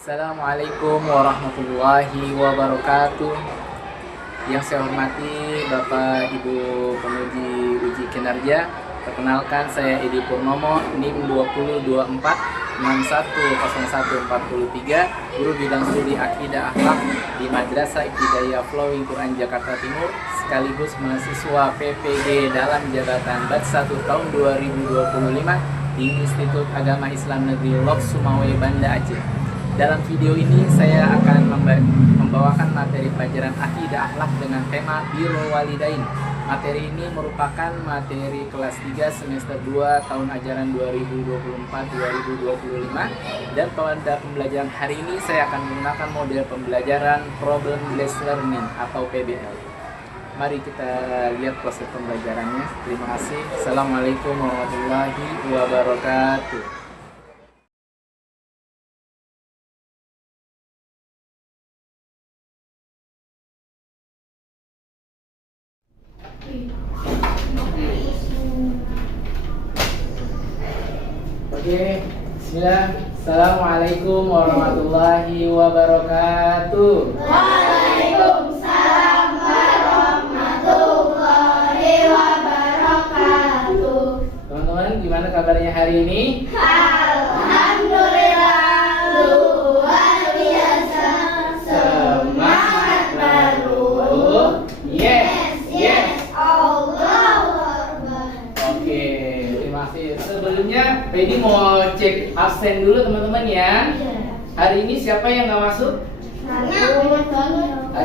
Assalamualaikum warahmatullahi wabarakatuh. Yang saya hormati Bapak Ibu penguji uji kinerja. Perkenalkan, saya Edi Purnomo, NIM 2024-610143, guru bidang studi Akidah Akhlak di Madrasah Ibtidaiyah Flowing Quran Jakarta Timur, sekaligus mahasiswa PPG dalam jabatan Bat 1 tahun 2025 di Institut Agama Islam Negeri Lok Sumawe, Banda Aceh. Dalam video ini saya akan membawakan materi pelajaran Akidah Akhlak dengan tema Birrul Walidain. Materi ini merupakan materi kelas 3 semester 2 tahun ajaran 2024-2025, dan pada pembelajaran hari ini saya akan menggunakan model pembelajaran Problem Based Learning atau PBL. Mari kita lihat proses pembelajarannya. Terima kasih. Assalamualaikum warahmatullahi wabarakatuh. Oke, bismillah. Assalamualaikum warahmatullahi wabarakatuh. Waalaikumsalam warahmatullahi wabarakatuh. Teman-teman, gimana kabarnya hari ini? Alhamdulillah, luar biasa. Semangat baru. Yes, Allahu Akbar. Oke, terima kasih. Sebelumnya, Pedi mau cek absen dulu teman-teman ya. Hari ini siapa yang nggak masuk? Hari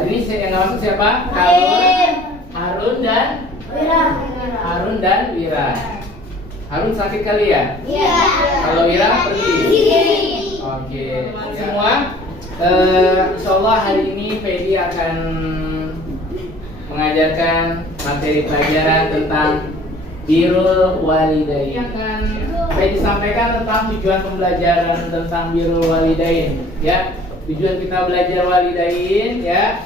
ini yang nggak masuk siapa? Harun dan Wira. Harun sakit kali ya? Iya. Kalau Wira pergi. Oke, semua. Insya Allah hari ini Pedi akan mengajarkan materi pelajaran tentang Birrul Walidain. Yang akan Pedi sampaikan tentang tujuan pembelajaran tentang Birrul Walidain. Ya, tujuan kita belajar walidain ya.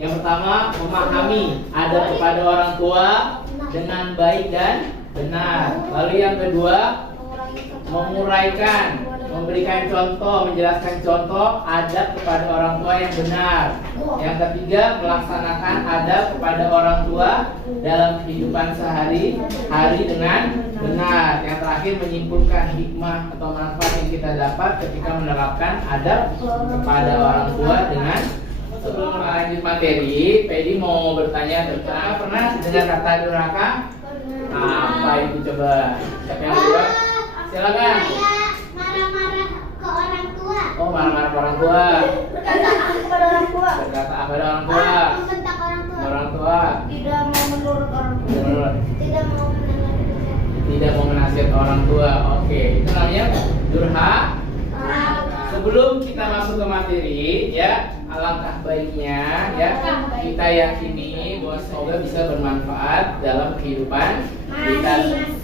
Yang pertama, memahami adab kepada orang tua dengan baik dan benar. Lalu yang kedua, menguraikan, memberikan contoh, menjelaskan contoh adab kepada orang tua yang benar. Yang ketiga, melaksanakan adab kepada orang tua dalam kehidupan sehari-hari dengan benar. Yang terakhir, menyimpulkan hikmah atau manfaat yang kita dapat ketika menerapkan adab kepada orang tua dengan. Sebelum lanjut materi, Pedi mau bertanya tentang pernah dengar kata durhaka? Apa itu coba? Siapa yang jawab? Silakan. Marah-marah ke orang tua. Oh, marah-marah ke orang tua. Berkata kepada orang tua. Berkata apa pada orang tua? Membentak orang tua. Orang tua. Tidak mau menurut orang tua. Menurut. Tidak mau mendengar. Tidak mau menasihat orang tua. Oke, itu namanya durhaka. Sebelum kita masuk ke materi, ya, alangkah baiknya ya kita yakini bahwa semoga bisa bermanfaat dalam kehidupan kita.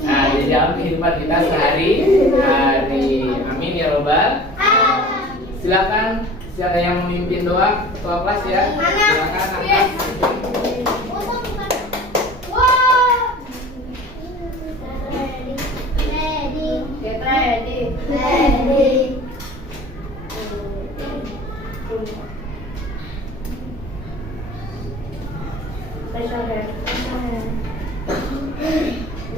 Nah, di dalam kehidupan kita sehari-hari. Amin ya robbal. Silakan, siapa yang memimpin doa ketua kelas ya? Silakan angkat. Ready.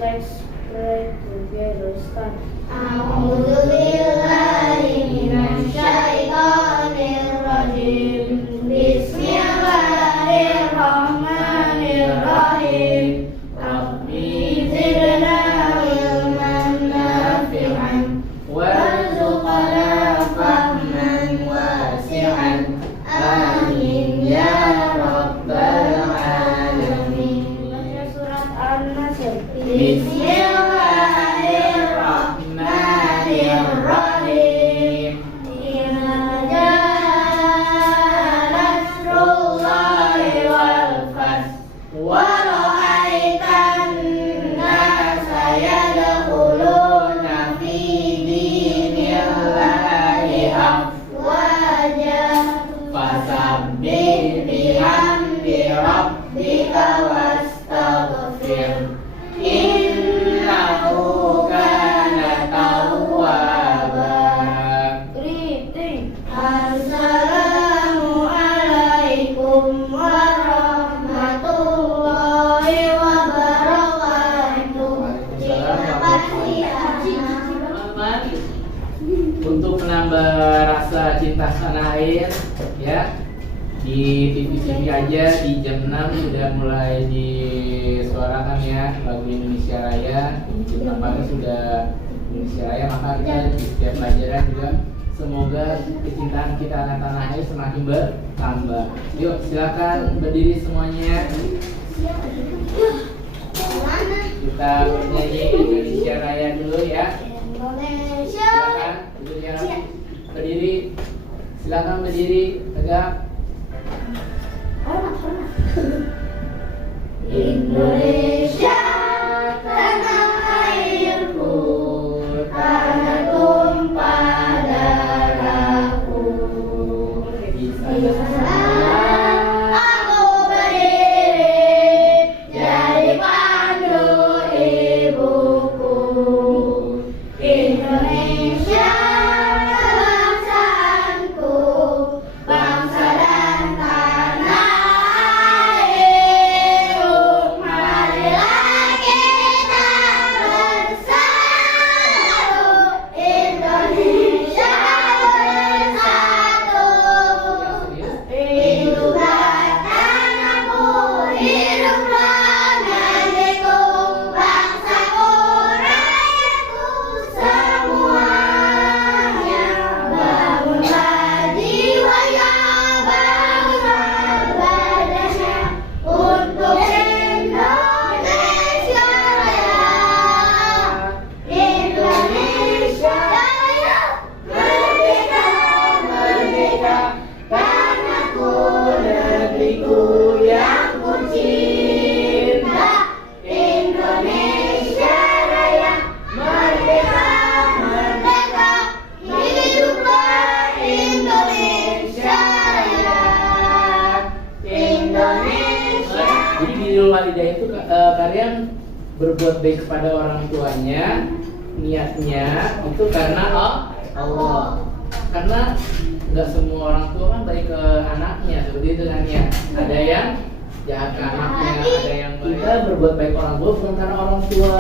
Let's pray together. Start. A'udzubillahi minasyaitonirrajim. Bismillahirrahmanirrahim. Rabbi zidna ilman nafi'an warzuqna fahman wasi'an. Amin ya rabbal alamin. Baca surat An-Nasr. Bismillahirrahmanirrahim. Idza jaa nasrullahi wal fath wa ra'aitan nasa yadkhuluna fi dinillahi afwaja fasabbih bihamdi rabbika wastaghfir. Innahu cinta tanah air ya. Di TV aja di jam 6 sudah mulai disuarakan ya lagu Indonesia Raya. Jam 8 sudah Indonesia Raya, maka kita di setiap pelajaran juga semoga kecintaan kita akan tanah air semakin bertambah. Yuk silakan berdiri semuanya. Kita nyanyi Indonesia Raya dulu ya. Silakan berdiri. Silakan berdiri tegak. Indonesia tanah airku, tanah tumpah darahku. Di sana aku berdiri jadi pandu ibuku. Indonesia kebangsaanku, bangsa dan tanah airku. Marilah kita bersatu, Indonesia bersatu. Hiduplah tanahku, hiduplah negeriku, bangsaku, rakyatku semuanya. Bangunlah jiwanya, bangunlah badannya untuk Indonesia Raya. Indonesia Raya, merdeka, merdeka, tanahku, negeriku yang ku cinta. Indonesia Raya, merdeka, merdeka, hiduplah Indonesia Raya. Indonesia. Jadi birrul walidain itu kalian berbuat baik kepada orang tuanya, niatnya itu karena Allah. Karena nggak semua orang tua kan baik ke anaknya seperti itu kan ya. Ada yang jahat ke anaknya, ada yang baik. Kita berbuat baik orang tua bukan karena orang tua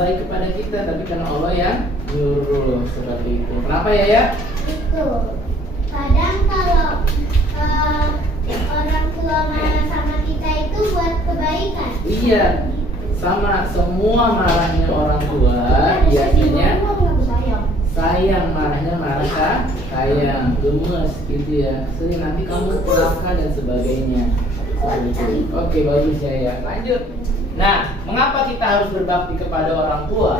baik kepada kita, tapi karena Allah yang nyuruh seperti itu. Kenapa ya? Itu kadang kalau orang tua marah sama kita itu buat kebaikan. Iya, sama semua marahnya orang tua biasanya sayang, marahnya marah sayang, gemes gitu ya. Sering nanti kamu celaka dan sebagainya. Seperti itu. Oke, bagus ya. Lanjut. Nah, mengapa kita harus berbakti kepada orang tua?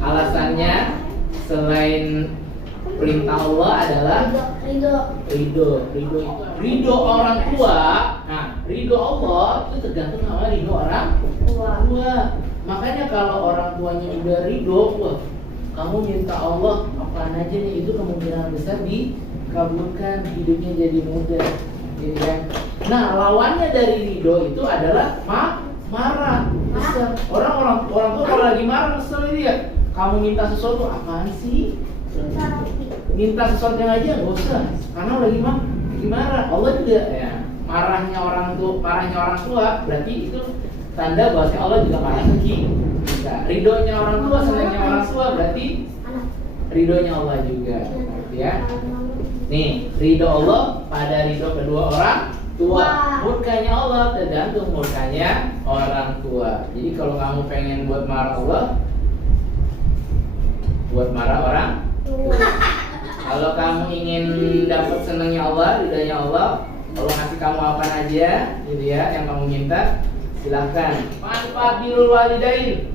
Alasannya selain perintah Allah adalah ridho orang tua. Nah, ridho Allah itu tergantung sama ridho orang tua. Makanya kalau orang tuanya udah ridho, wah, kamu minta Allah apaan aja nih, itu kemungkinan besar dikabulkan, hidupnya jadi mudah, gitu kan? Nah, lawannya dari ridho itu adalah marah, kesel. Orang tua kalau lagi marah kesel dia. Kamu minta sesuatu apaan sih? Minta sesuatu yang aja nggak usah, karena lagi marah. Allah juga ya, marahnya orang tua berarti itu tanda bahwa Allah juga marah ke kita. Ridhonya orang tua, senangnya orang tua berarti ridhonya Allah juga, ya. Nih, ridho Allah pada ridho kedua orang tua. Murkanya Allah tergantung murkanya orang tua. Jadi kalau kamu pengen buat marah Allah, buat marah orang tua. Kalau kamu ingin dapat senangnya Allah, ridhonya Allah, Allah ngasih kamu apa aja, gitu ya, yang kamu minta, silahkan. Manfaat birrul walidain,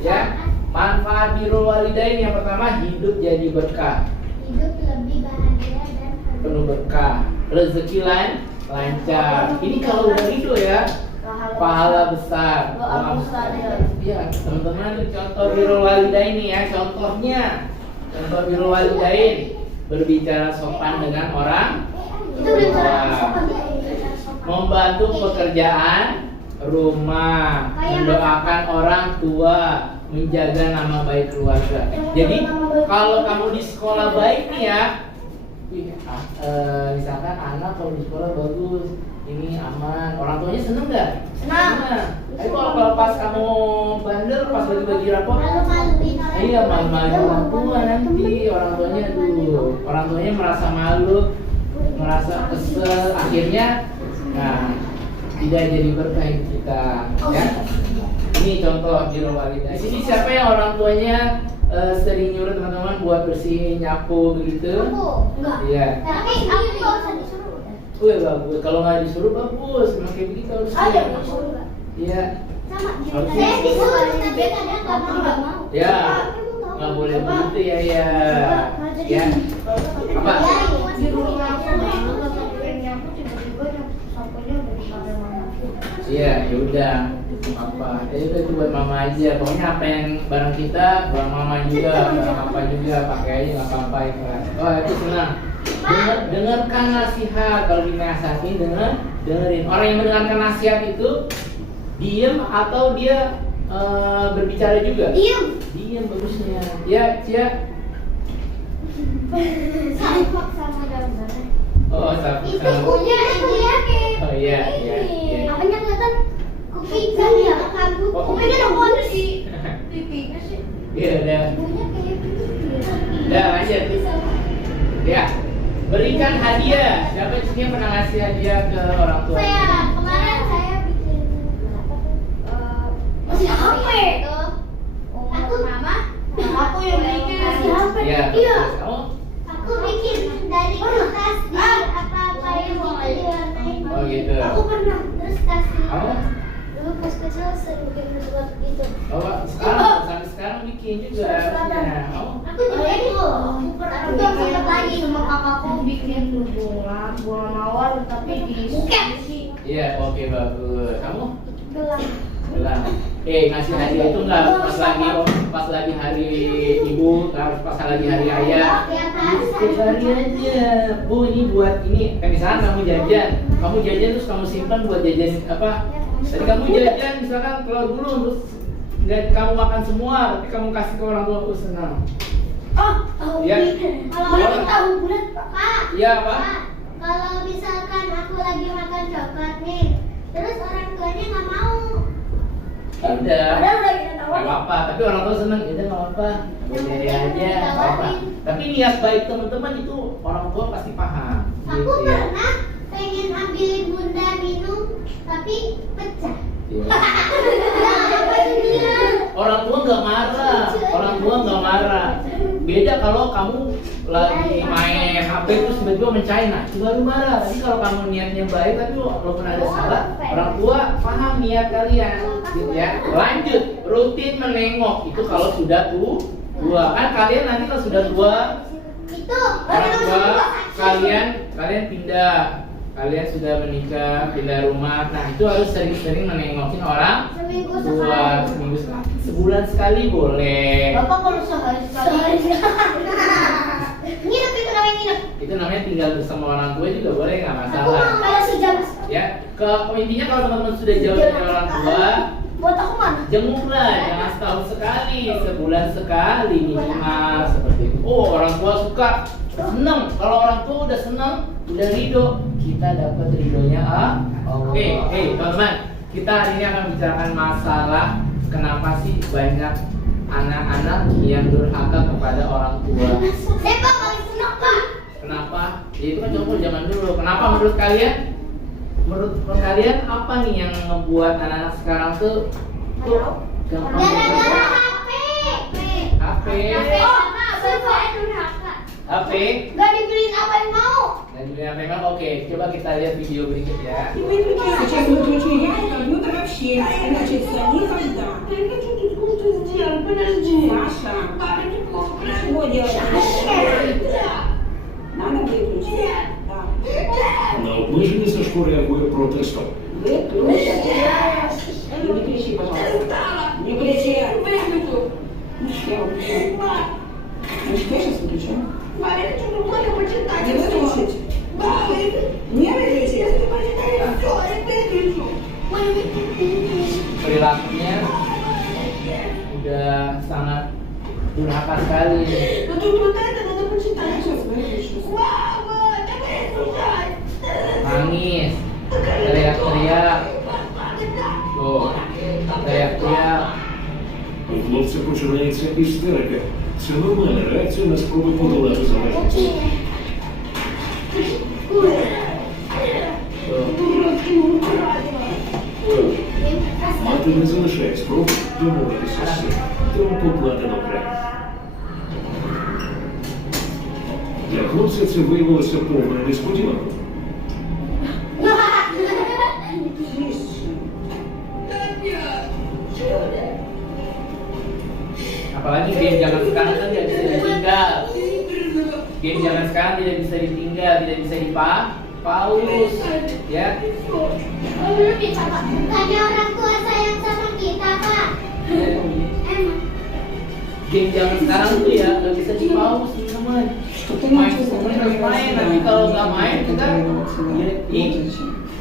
ya. Manfaat birrul walidain yang pertama, hidup jadi berkah, Hidup lebih bahagia dan penuh berkah, rezeki lancar. Ini kalau udah ridho ya, pahala besar. Doa besar ya. Ya, teman-teman, itu contoh birrul walidain nih ya, contohnya. Contoh birrul walidain, berbicara sopan dengan orang tua, membantu pekerjaan rumah, mendoakan orang tua, menjaga nama baik keluarga. Jadi kalau kamu di sekolah baik nih ya, misalkan anak kalau di sekolah bagus, ini aman, orang tuanya seneng nggak? Senang. Tapi kalau pas kamu bandel, pas bagi-bagi rapor, malu-maluin orang Iya, malu-malu orang tua nanti, orang tuanya aduh, orang tuanya merasa malu, merasa kesel, akhirnya nah tidak jadi berkah hidup kita, ya. Ini contoh birrul walidain. Di sini siapa yang orang tuanya sering nyuruh teman-teman buat bersih, nyapu begitu? Aku enggak. Iya. Tapi aku nggak usah disuruh. Wih bagus. Kalau nggak disuruh bagus, memang kayak begitu harus. Ada disuruh nggak? Iya. Sama. Harus. Saya disuruh tapi kadang nggak mau. Ya. Nggak boleh begitu ya ya. Ya. Apa? Di rumah aku pengen nyapu tiba-tiba nyapu sampahnya dari mana-mana. Iya, ya udah. Apa? Jadi itu buat mama aja. Pokoknya apa yang barang kita, barang mama juga, barang apa juga, pakai aja nggak apa-apa ikhlas. Oh itu senang. Dengarkan nasihat. Kalau dinasihati dengerin. Orang yang mendengarkan nasihat itu diem atau dia berbicara juga? Diem bagusnya. Ya, Cia. Sampak sama daun. Oh, sama. Itu punya dia kayak. Oh iya, iya, iya. Apanya kelihatan? Kuping saya kabut. Oh. Kupingnya ada warna sih. Pipinya sih. Iya, udah. Punya kayak gitu. Udah, lanjut. Ya. Berikan hadiah. Siapa di sini yang pernah ngasih hadiah ke orang tua? Saya kemarin saya bikin apa tuh? Masih HP itu. Aku mama. Aku yang bikin. Masih HP. Iya. Iya. Terus kamu? Aku bikin dari kertas di apa-apa yang diwarnain. Oh gitu. Aku pernah terus kasih. Kamu? Dulu pas kecil sering bikin sesuatu gitu. Oh, sekarang sampai sekarang bikin juga. Ya. Kamu? Aku juga itu. Aku yang sempet lagi Sama kakakku bikin bunga mawar tapi diisi. Iya, oke bagus. Kamu? gelang. Bilang, ngasih hadiah itu nggak pas lagi hari ibu, harus pas lagi hari ayah. Setiap hari aja, Bu ini buat ini. Misalkan kamu jajan terus kamu simpan buat jajan apa? Tadi kamu jajan misalkan keluar dulu terus dan kamu makan semua, tapi kamu kasih ke orang tua, aku senang. Oh, tahu Iya. Kalau aku tahu bulat, Pak. Iya, Pak. Pak, kalau misalkan aku lagi makan coklat nih, terus orang tuanya nggak mau. Udah. Padahal udah kita tahu. Nggak apa-apa, tapi orang tua senang, ya udah nggak apa-apa, boleh aja, nggak apa-apa. Tapi niat baik teman-teman itu orang tua pasti paham. Aku Gitu ya. pernah pengen ambilin bunda minum, tapi pecah. Iya. Apa dia? Orang tua nggak marah. Beda kalau kamu lagi main HP terus tiba-tiba mencair, nah itu baru marah. Tapi kalau kamu niatnya baik tapi walaupun ada salah, orang tua paham niat kalian, gitu ya. Lanjut, rutin menengok itu kalau sudah tua. Kan kalian nanti kalau sudah tua, Itu orang tua kalian pindah. Kalian sudah menikah, pindah rumah. Nah, itu harus sering-sering menengokin orang seminggu tua. sekali. Seminggu sekali. Sebulan sekali boleh. Bapak kalau sehari sekali. Nginep itu namanya nginep. Itu namanya tinggal bersama orang tua juga boleh, nggak Aku masalah. mau kayak sejam. Ya, intinya kalau teman-teman sudah jauh dari orang tua, Buat aku mana? jenguklah, jangan setahun sekali, sebulan sekali minimal seperti itu. Oh, orang tua suka, seneng. Kalau orang tua udah seneng, udah ridho, kita dapat ridhonya Oke, teman-teman, kita hari ini akan bicarakan masalah kenapa sih banyak anak-anak yang durhaka kepada orang tua. Saya Pak paling seneng Pak. Kenapa? Ya, itu kan contoh zaman dulu. Kenapa menurut kalian? Menurut kalian apa nih yang membuat anak-anak sekarang tuh gampang Gara-gara durhaka? HP. HP. Oh, saya durhaka. HP. Gak dibeliin apa yang mau. Dan juga memang oke. Coba kita lihat video berikut ya. Сейчас мы очень реально, ну это вообще не учится никогда. Саша, чего делать? Надо выключить. Да. На оближеність шкури реагує протестом. Выключить. Не кричи, пожалуйста. Не кричи. Ну что, я выключу. Ну что, я сейчас выключу. Не выключить. Не выключить. Perilakunya udah sangat durhaka sekali. Ну тут вот это надо почитать. Сейчас выключу. Nangis, teriak-teriak. Tuh, teriak-teriak. хлопця починається істерика. Це нормальна реакція на спроби подолати залежність. Мати не залишає спроб домовитися з сином. Тому покладено край. Для хлопця це виявилося повною несподіванкою. Apalagi game zaman sekarang kan tidak bisa ditinggal. Game zaman sekarang tidak bisa ditinggal, tidak bisa dipaus, ya. Bukannya orang tua sayang sama kita, Pak. Emang. Game zaman sekarang tuh ya nggak bisa dipaus, teman. Main semuanya main, nanti kalau nggak main kita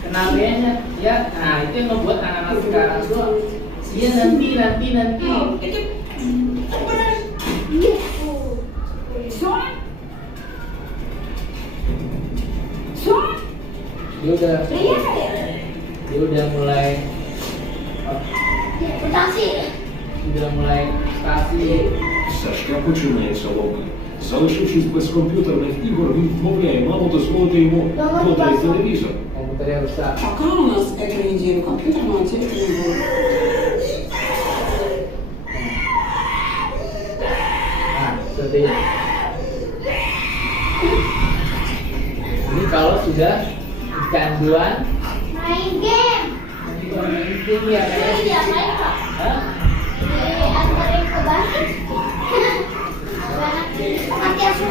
kena banyak, ya. Nah itu yang membuat anak-anak sekarang tuh, iya nanti. Dia udah mulai stasi. Сашка починається ломка. Залишившись без комп'ютерних ігор, він вмовляє маму дозволити йому додати телевізор. Komputernya rusak. Пока у нас эту неделю компьютер на телефоне не будет. Nah, seperti ini. Ini kalau sudah kecanduan Main game. itu ya kayak Ini dia main, Pak. Hah? Diantarin ke Bali. Mati asuh.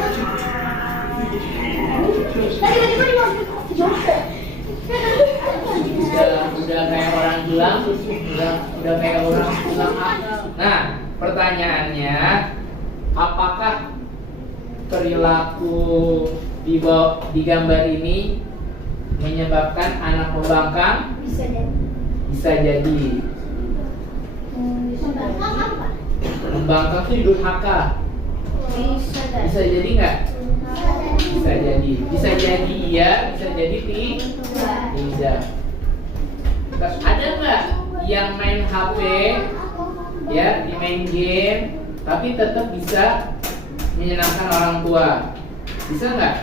Tiba-tiba dimasukin ke Jogja. udah kayak orang bilang, udah kayak orang bilang akal. Nah, pertanyaannya, apakah perilaku di gambar ini menyebabkan anak pembangkang? Bisa deh. Bisa jadi. Membangkang apa? Pembangkang itu durhaka. Bisa deh. Bisa jadi nggak? Bisa jadi. Bisa jadi iya, bisa jadi tidak. Terus ada nggak yang main HP, ya, di main game, tapi tetap bisa menyenangkan orang tua? Bisa nggak?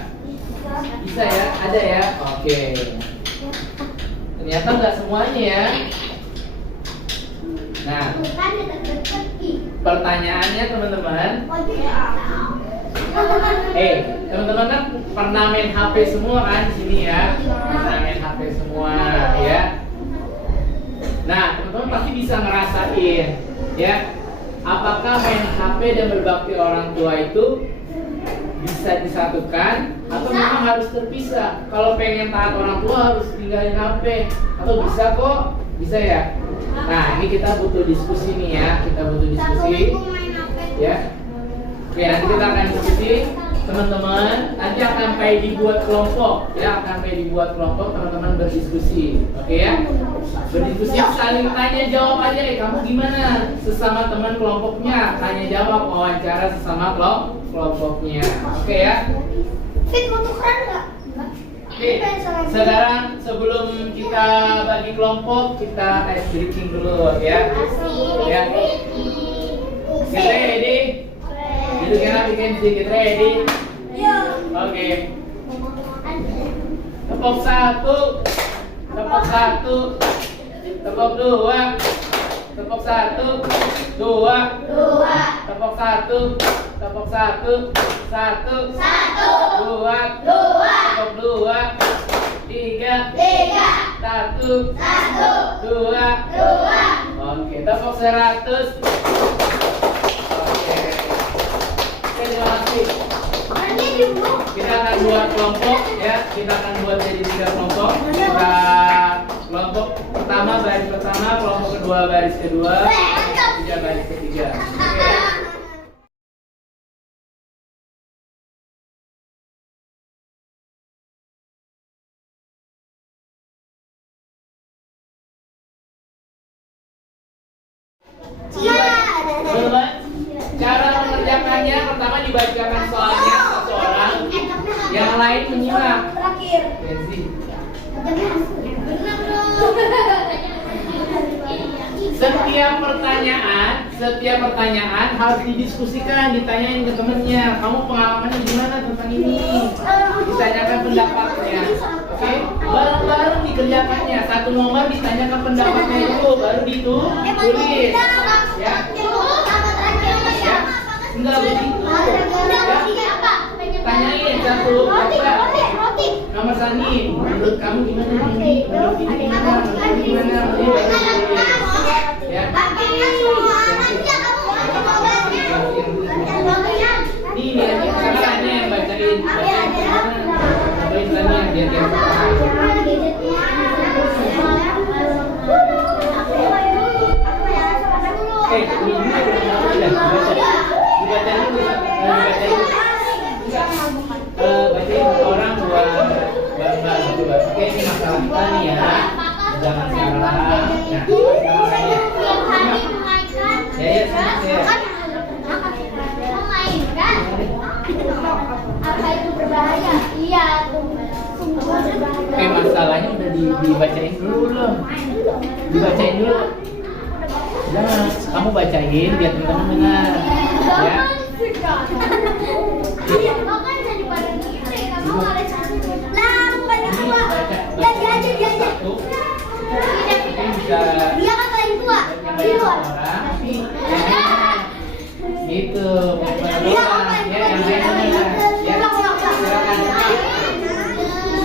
Bisa ya, ada ya. Oke. Ternyata nggak semuanya ya. Nah, Bukan deket-deket. pertanyaannya teman-teman, Oh iya. teman-teman kan pernah main HP semua kan di sini ya? Pernah main HP semua ya. Nah, teman-teman pasti bisa ngerasain ya. Apakah main HP dan berbakti orang tua itu bisa disatukan atau memang harus terpisah? Kalau pengen taat orang tua harus tinggalin HP atau bisa kok? Bisa ya? Nah, ini kita butuh diskusi nih ya. Kita butuh diskusi ya. Oke, nanti kita akan diskusi teman-teman. Nanti akan sampai dibuat kelompok ya, akan sampai dibuat kelompok, teman-teman berdiskusi. Oke ya? Berdiskusi saling tanya jawab aja. Kamu gimana? Sesama teman kelompoknya tanya jawab, wawancara sesama kelompoknya. Oke ya? Fit mau tukeran nggak? Oke, sekarang sebelum kita bagi kelompok, kita ice breaking dulu ya. Ya. Kita ready? Itu kita bikin sedikit ready. Oke. Tepuk satu, tepuk satu, tepuk dua, tepuk satu, dua, tepuk satu, tepuk satu, satu, dua, tepuk dua, tiga, satu, dua. Oke, tepuk 100. Oke. Terima kasih. Kita akan buat kelompok ya. Kita akan buat jadi 3 kelompok. Kita kelompok pertama baris pertama, kelompok kedua baris kedua, ketiga baris ketiga. Oke. Teman-teman, cara mengerjakannya pertama dibacakan soalnya satu orang, yang lain menyimak. Terakhir. Kenzi. Benar dong. Setiap pertanyaan harus didiskusikan, ditanyain ke temennya. Kamu pengalamannya gimana tentang ini? Ditanyakan pendapatnya. Oke? Bareng-bareng dikerjakannya. Satu nomor ditanyakan pendapatnya dulu, baru ditulis. Ya. Ya. Enggak begitu. Ya. Tanyain satu. Nomor Sani, menurut kamu gimana ini? Menurut ini gimana? Menurut gimana? Ya. Ini sekarang yang bacain Tania dia bacain orang buat bangga coba. Oke, ini masalah kita nih ya. Jangan salah. Apa itu berbahaya? Iya, Masalahnya udah dibacain dulu belum? Dibacain dulu. Jangan, kamu bacain biar teman-teman dengar. Ya. Dia kan paling tua di luar. Gitu,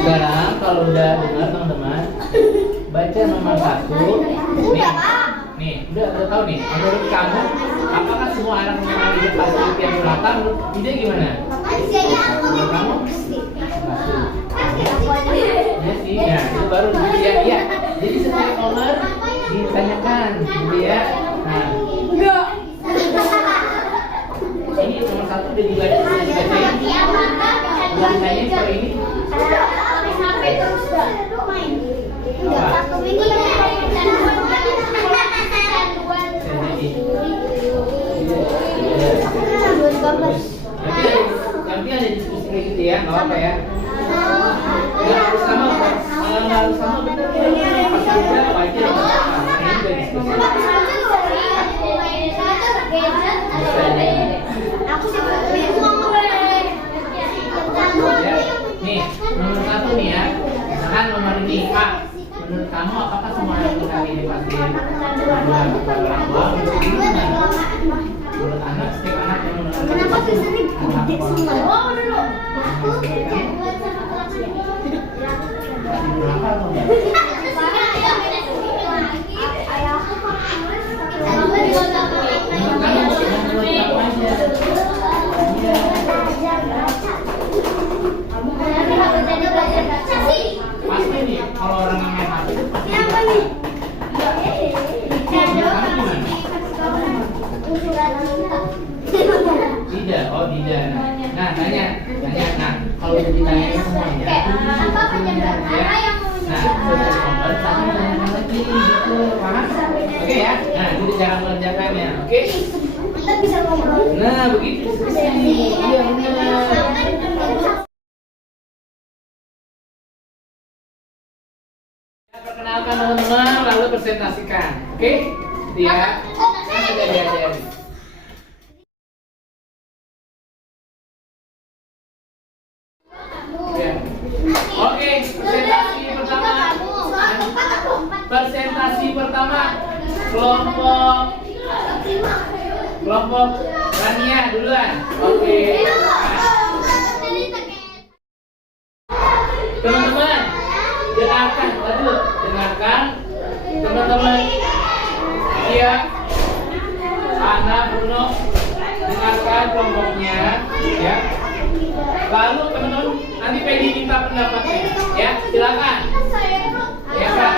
Sekarang kalau udah dengar teman-teman, baca nomor 1. Nih, udah tahu nih. Menurut kamu, apakah semua anak mengenali ide pasti yang belakang? Ide gimana? Menurut kamu? Ya sih, ya itu baru ya. Jadi setiap nomor ditanyakan, gitu ya. Nah, ini nomor 1 udah dibacain. Udah ditanyain soal ini. Nanti ada diskusi kayak gitu ya, nggak apa ya. Nggak harus sama, bener ya. Pas kita wajar. Ini udah diskusi. Nih, nomor 1 nih ya. Misalkan nomor ini A. Menurut kamu apakah semua yang kita ini pasti orang tua? Menurut anak, setiap anak yang menurut Kenapa sih sering gede semua? Oh, dulu. berapa atau enggak? Pasti nih kalau orang yang main HP itu pasti tidak, oh tidak. Nah, tanya. Nah, kalau udah ditanya semuanya, ya. Nah, sudah sama tanya lagi gitu, paham? Oke ya. Nah, itu cara mengerjakannya. Oke? Kita bisa ngobrol. Nah, begitu. Iya benar. Perkenalkan teman-teman, lalu presentasikan. Oke? Ya. Sudah diajari. Ya. Oke, presentasi pertama kelompok Rania duluan. Oke. Teman-teman, dengarkan teman-teman. Iya, Ana, Bruno, dengarkan kelompoknya, ya. Lalu teman-teman nanti Pedi minta pendapatnya, ya. Silakan. Ya kan?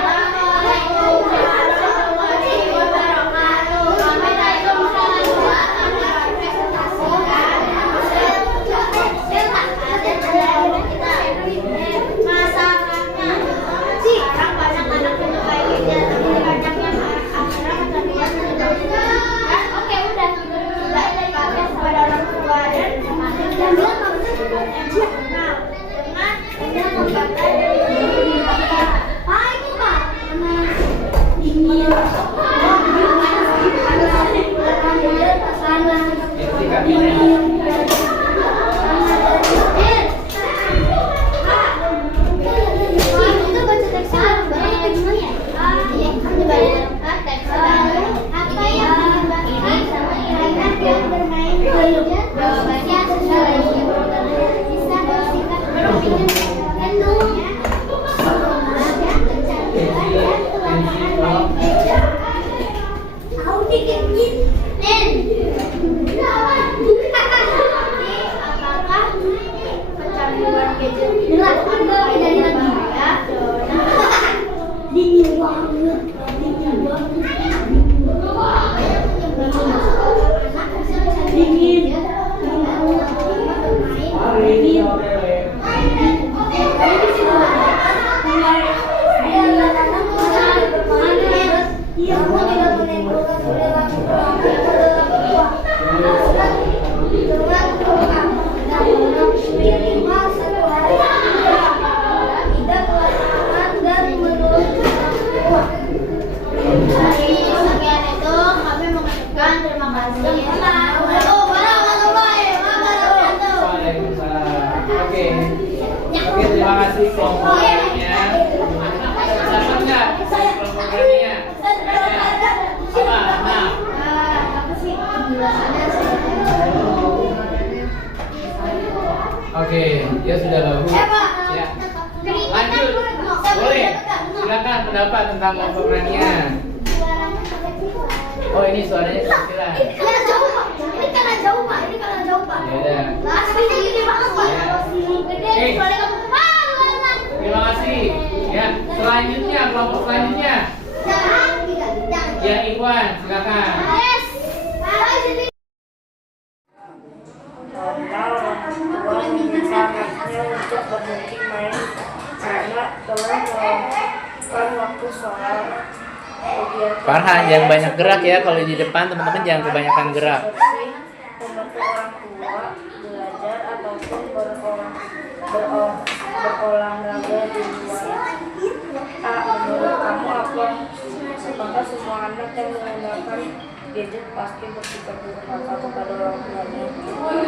Apakah kecanduan gadget itu akan bahaya? Dingin banget. Terima kasih. Oke, terima kasih kelompoknya. Dapat nggak kelompoknya? Apa? Nah. Oke, ya sudah bagus. Ya. Lanjut. Boleh. Silakan pendapat tentang kelompoknya. Oh, ini suaranya kecil-kecilan. Ini karena jauh pak. Ya udah. Terima kasih. Ya, selanjutnya kelompok selanjutnya. Ya, Ikhwan, silakan. Karena orang tua meminta anaknya untuk berhenti main karena telah meluangkan waktu soal kegiatan Farhan, jangan banyak gerak ya. Kalau di depan teman-teman jangan kebanyakan gerak. seperti membantu orang tua belajar ataupun berolahraga di luar. Menurut kamu apakah semua anak yang menggunakan gadget pasti bersikap durhaka kepada orang tuanya?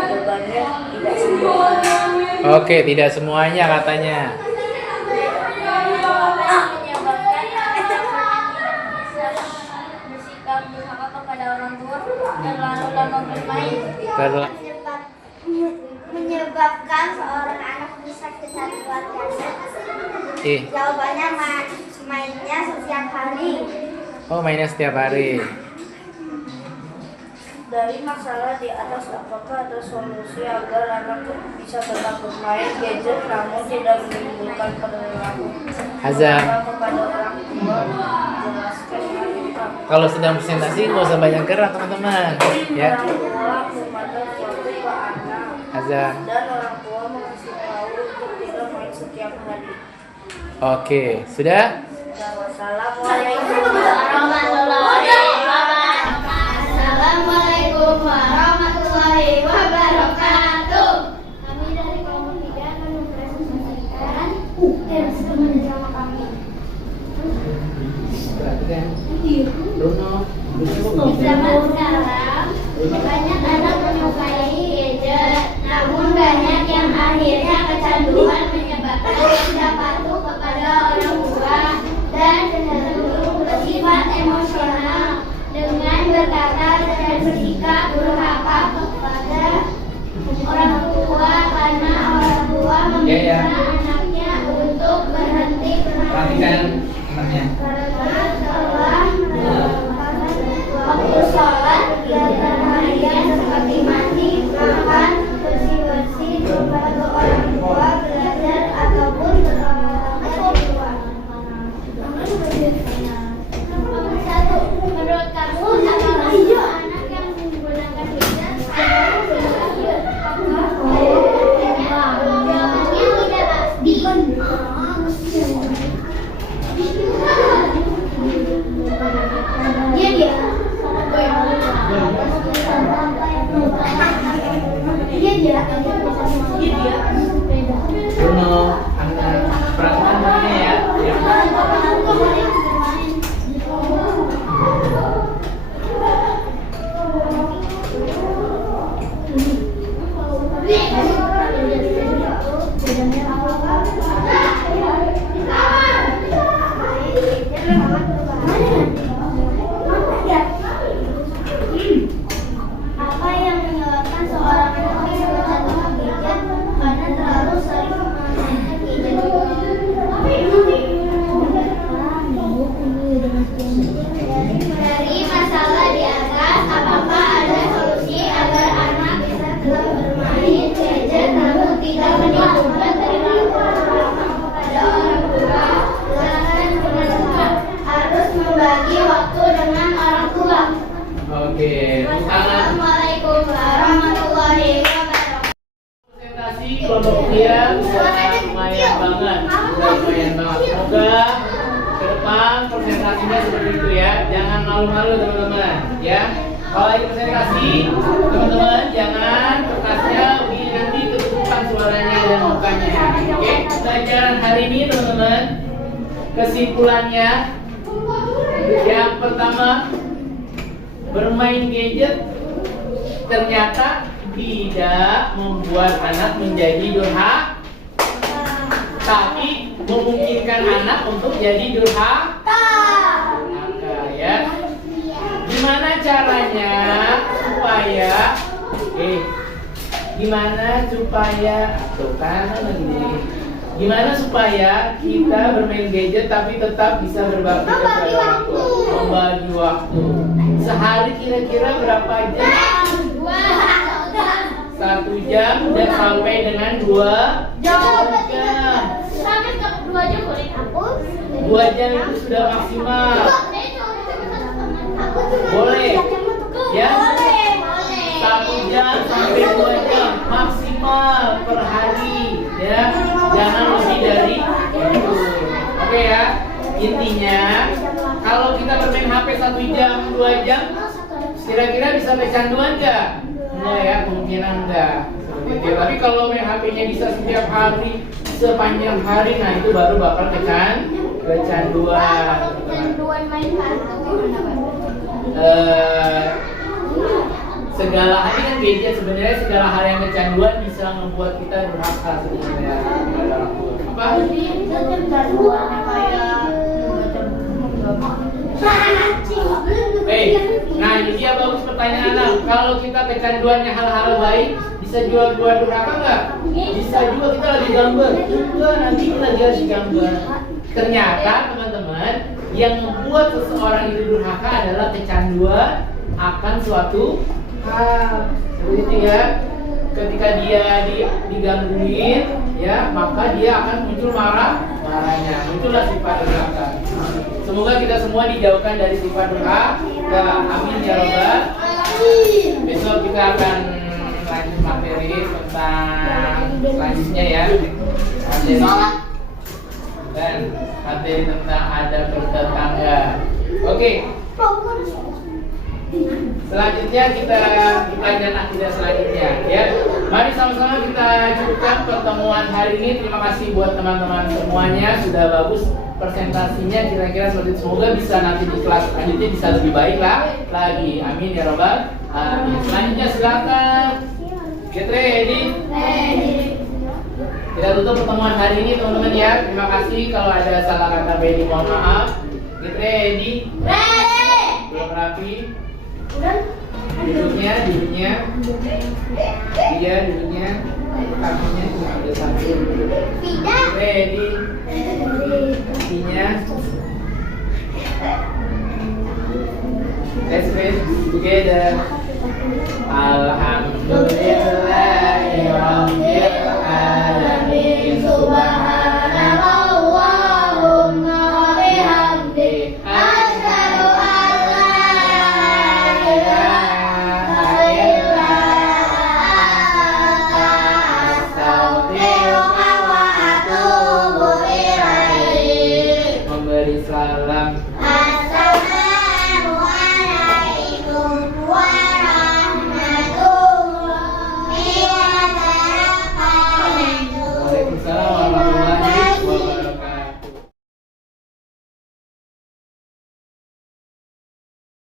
Jawabannya tidak semua. Oke, tidak semuanya katanya. Bersikap durhaka kepada orang tua dan lalu lama bermain menyebabkan seorang anak bisa kecanduan gadget. Jawabannya mainnya setiap hari. Oh, mainnya setiap hari. Dari masalah di atas, apakah ada solusi agar anak bisa tetap bermain gadget namun tidak menimbulkan perilaku Hazam. kepada orang tua? Jelaskan dengan lengkap. Kalau sedang presentasi nggak usah banyak gerak teman-teman. Ya, Orang tua memandang waktu ke anak Azam. dan orang tua mengasih tahu untuk tidak main setiap hari. Oke, sudah? Wassalamualaikum Assalamualaikum warahmatullahi wabarakatuh. Kami dari kelompok 3 akan mempresentasikan teman drama kami. Bruno. Zaman sekarang banyak anak menyukai gadget, namun banyak yang akhirnya kecanduan menyebabkan tidak patuh kepada orang tua dan cenderung bersifat emosional dengan berkata dan bersikap durhaka kepada orang tua karena orang tua meminta anaknya untuk berhenti Perhatikan anaknya. karena telah waktu sholat harian seperti mandi, makan, bersih-bersih, membantu orang tua, belajar ataupun berolahraga di luar. Satu, menurut kamu apakah semua anak yang menggunakan gadget jawabannya tidak pasti. Dia Bruno, anak perhatikan bunyinya ya. Apa yang menyebabkan seorang anak bisa kecanduan gadget? Karena Tangan. Assalamualaikum warahmatullahi wabarakatuh. Presentasi kelompok dia sudah lumayan banget. Semoga ke depan presentasinya seperti itu ya. Jangan malu-malu teman-teman ya. Kalau lagi presentasi, teman-teman jangan kertasnya nanti ketutupan suaranya dan mukanya. Oke, pelajaran hari ini teman-teman, kesimpulannya yang pertama, bermain gadget ternyata tidak membuat anak menjadi durhaka, tapi memungkinkan anak untuk jadi durhaka ya. Gimana caranya gimana supaya kita bermain gadget tapi tetap bisa berbakti kepada orang tua, membagi waktu. Sehari kira-kira berapa jam? 1 jam dan sampai dengan 2 jam. Sampai 2 jam boleh hapus. 2 jam itu sudah maksimal. Boleh. Ya. 1 jam sampai 2 jam maksimal per hari ya. Jangan lebih dari itu. Oke ya. Intinya kalau kita bermain HP 1 jam, 2 jam, kira-kira bisa kecanduan nggak? Enggak ya, kemungkinan enggak. Tapi kalau main HP-nya bisa setiap hari, sepanjang hari, nah itu baru bakal kecanduan. Kecanduan main kartu gimana, Pak? Segala hal kan gadget, sebenarnya segala hal yang kecanduan bisa membuat kita durhaka sebenarnya kepada orang tua. Apa? Kecanduannya kayak Nah ini dia bagus pertanyaan. Kalau kita kecanduannya hal-hal baik, bisa jual durhaka nggak? Bisa juga, kita lagi gambar juga, nanti kita lagi harus gambar. Ternyata teman-teman, yang membuat seseorang itu durhaka adalah kecanduan akan suatu hal. Seperti itu ya. Ketika dia digangguin, ya maka dia akan muncul marahnya, muncullah sifat durhaka. Semoga kita semua dijauhkan dari sifat durhaka. Amin ya robbal. Besok kita akan lanjut materi tentang selanjutnya ya. Dan materi tentang adab bertetangga. Oke. Selanjutnya kita di pelajaran akidah selanjutnya ya. Mari sama-sama kita cukupkan pertemuan hari ini. Terima kasih buat teman-teman semuanya, sudah bagus presentasinya, kira-kira seperti itu. Semoga bisa nanti di kelas selanjutnya bisa lebih baik lagi. Amin ya robbal alamin. Selanjutnya silakan. Get ready. Kita tutup pertemuan hari ini teman-teman ya. Terima kasih, kalau ada salah kata Beni mohon maaf. Get ready. Belum rapi. Duduknya iya, duduknya kakinya ada satu. Ready. Kakinya. Let's raise together. Alhamdulillah.